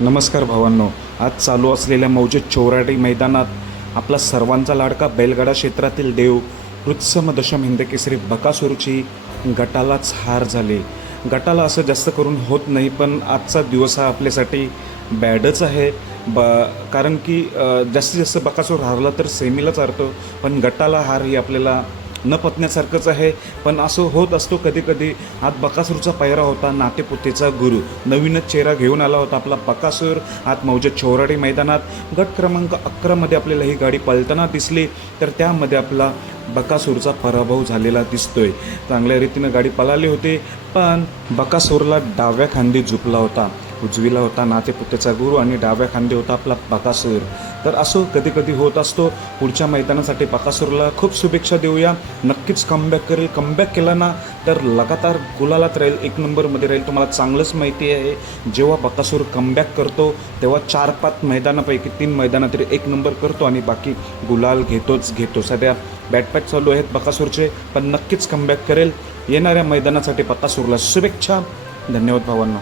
नमस्कार भावांनो आज चालू असलेल्या मौजे चौराडी मैदानात आपला सर्वांचा लाडका बैलगाडा क्षेत्रातील देव वृत्सम दशम हिंदकेसरी बकासूरची गटालाच हार झाली. गटाला असं जास्त करून होत नाही पण आजचा दिवस हा आपल्यासाठी बॅडच आहे. ब कारण की जास्तीत जास्त बकासूर हारला तर सेमीलाच हारतो पण गटाला हार ही आपल्याला न पतण्यासारखंच आहे. पण असं होत असतो कधी कधी आज बकासूरचा पैरा होता नातेपुतेचा गुरु. नवीनच चेहरा घेऊन आला होता आपला बकासूर. आत मौजे छोराडी मैदानात. गट क्रमांक अकरामध्ये आपल्याला ही गाडी पळताना दिसली. तर त्यामध्ये आपला बकासूरचा पराभव झालेला दिसतोय. चांगल्या रीतीनं गाडी पळाली होती पण बकासूरला डाव्या खांदी झुपला होता. उजवीला होता नातेपुतेचा गुरु आणि डाव्या खांदे होता आपला बकासूर. तर असो कधी कधी होत असतो पुढच्या मैदानासाठी बकासूरला खूप शुभेच्छा देऊया. नक्कीच कमबॅक करेल. कमबॅक केला ना तर लगातार गुलालात राहील. एक नंबरमध्ये राहील. तुम्हाला चांगलंच माहिती आहे. जेव्हा बकासूर कमबॅक करतो तेव्हा चार पाच मैदानापैकी तीन मैदानात तरी एक नंबर करतो आणि बाकी गुलाल घेतोच घेतो. सध्या बॅटपॅक चालू आहेत बकासूरचे पण नक्कीच कमबॅक करेल. येणाऱ्या मैदानासाठी बकासूरला शुभेच्छा. धन्यवाद भावांना.